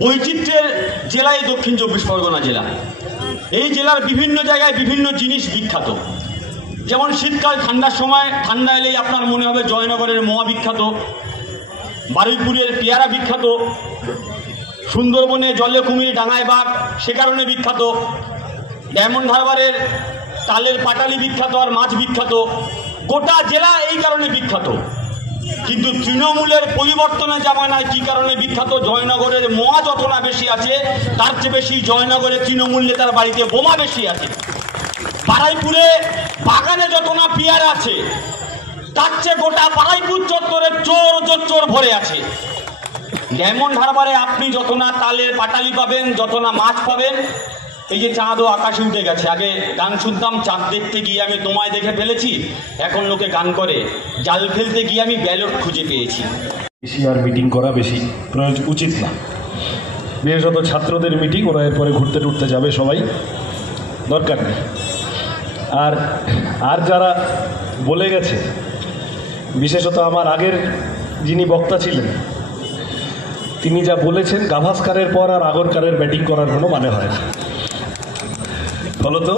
বৈচিত্র্যের জেলায় দক্ষিণ চব্বিশ পরগনা জেলা। এই জেলার বিভিন্ন জায়গায় বিভিন্ন জিনিস বিখ্যাত। যেমন শীতকাল ঠান্ডার সময় ঠান্ডা এলেই আপনার মনে হবে জয়নগরের মোয়া বিখ্যাত, বারুইপুরের পেয়ারা বিখ্যাত, সুন্দরবনে জলে কুমির ডাঙায় বাঘ সে কারণে বিখ্যাত, ডায়মন্ড হারবারের তালের পাটালি বিখ্যাত আর মাছ বিখ্যাত। গোটা জেলা এই কারণে বিখ্যাত। কিন্তু তৃণমূলের পরিবর্তনের জামানায় কী কারণে বিখ্যাত? জয়নগরের মোয়া যত না বেশি আছে তার চেয়ে বেশি জয়নগরের তৃণমূল নেতার বাড়িতে বোমা বেশি আছে। বারুইপুরে বাগানে যত না পেয়ারা আছে তার চেয়ে গোটা বারুইপুর চত্বরে চোর ভরে আছে। ডায়মন্ড হারবারে আপনি যত না তালের পাটালি পাবেন, যত না মাছ পাবেন। এই যে চাঁদও আকাশে উঠে গেছে। আগে গান শুনতাম, চাঁদ দেখতে গিয়ে আমি তোমায় দেখে ফেলেছি। এখন লোকে গান করে, জাল ফেলতে গিয়ে আমি ব্যালট খুঁজে পেয়েছি। বেশি আর মিটিং করা বেশি প্রয়োজন উচিত না। বিশেষত ছাত্রদের মিটিং, ওরা এরপরে ঘুরতে টুরতে যাবে, সবাই দরকার নেই। আর যারা বলে গেছে, বিশেষত আমার আগের যিনি বক্তা ছিলেন তিনি যা বলেছেন, গাভাস্কারের পর আর আগরকারের ব্যাটিং করার কোনো মানে হয় না। ফলত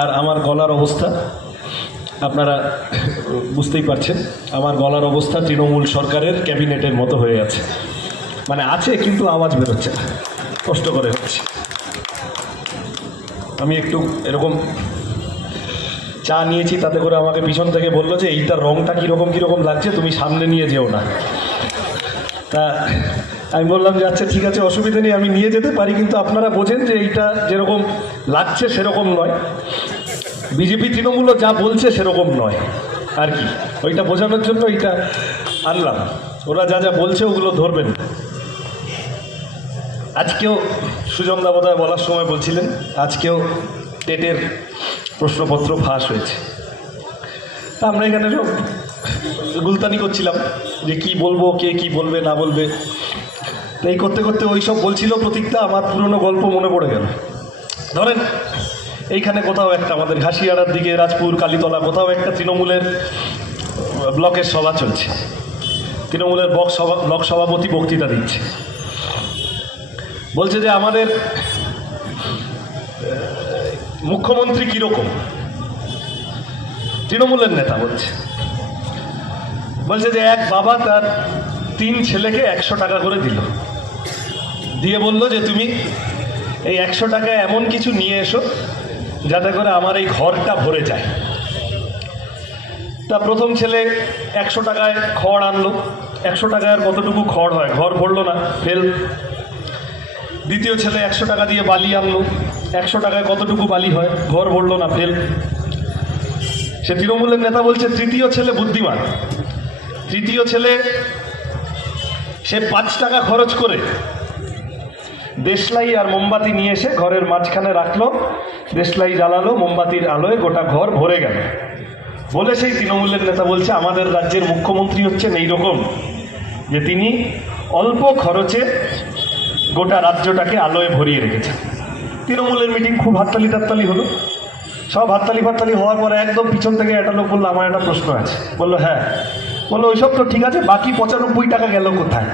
আর আমার গলার অবস্থা আপনারা বুঝতেই পারছেন। আমার গলার অবস্থা তৃণমূল সরকারের ক্যাবিনেটের মতো হয়ে আছে, মানে আছে কিন্তু আওয়াজ বেরোচ্ছে না, কষ্ট করে হচ্ছে। আমি একটু এরকম চা নিয়েছি, তাতে করে আমাকে পিছন থেকে বললো যে এইটার রঙটা কীরকম লাগছে, তুমি সামনে নিয়ে যেও না। তা আমি বললাম যে আচ্ছা ঠিক আছে, অসুবিধা নেই, আমি নিয়ে যেতে পারি, কিন্তু আপনারা বোঝেন যে এইটা যেরকম লাগছে সেরকম নয়, বিজেপি তৃণমূলও যা বলছে সেরকম নয় আর কি। ওইটা বোঝানোর জন্য এইটা আনলাম। ওরা যা বলছে ওগুলো ধরবেন। আজকেও সুজন দা বোধহয় বলার সময় বলছিলেন, আজকেও টেটের প্রশ্নপত্র ফাঁস হয়েছে। তা আমরা এখানে সব গুলতানি করছিলাম যে কি বলবো, কে কি বলবে না বলবে। এই করতে করতে ওই সব বলছিল প্রতীকটা, আমার পুরনো গল্প মনে পড়ে গেল। ধরেন এইখানে কোথাও একটা আমাদের ঘাসিয়াড়ার দিকে, রাজপুর, কালীতলা, কোথাও একটা তৃণমূলের ব্লকের সভা চলছে। তৃণমূলের ব্লক সভাপতি বক্তৃতা দিচ্ছে, বলছে যে আমাদের মুখ্যমন্ত্রী কীরকম। তৃণমূলের নেতা বলছে যে এক বাবা তার 3 ছেলেকে 100 টাকা করে দিল, দিয়ে বলল যে তুমি এই 100 টাকায় এমন কিছু নিয়ে এসো যাতে করে আমার এই ঘরটা ভরে যায়। তা প্রথম ছেলে 100 টাকায় খড় আনলো। 100 টাকায় কতটুকু খড় হয়, ঘর ভরলো না, ফেল। দ্বিতীয় ছেলে 100 টাকা দিয়ে বালি আনলো। 100 টাকায় কতটুকু বালি হয়, ঘর ভরলো না, ফেল। সে তৃণমূলের নেতা বলছে তৃতীয় ছেলে বুদ্ধিমান। তৃতীয় ছেলে সে 5 টাকা খরচ করে দেশলাই আর মোমবাতি নিয়ে এসে ঘরের মাঝখানে রাখলো, দেশলাই জ্বালালো, মোমবাতির আলোয় গোটা ঘর ভরে গেল। বলে সেই তৃণমূলের নেতা বলছে আমাদের রাজ্যের মুখ্যমন্ত্রী হচ্ছেন এইরকম, যে তিনি অল্প খরচে গোটা রাজ্যটাকে আলোয় ভরিয়ে রেখেছেন। তৃণমূলের মিটিং, খুব হাততালি হলো। সব হাততালি হওয়ার পরে একদম পিছন থেকে একটা লোক বললো আমার একটা প্রশ্ন আছে। বললো হ্যাঁ। বললো ওইসব তো ঠিক আছে, বাকি 95 টাকা গেল কোথায়?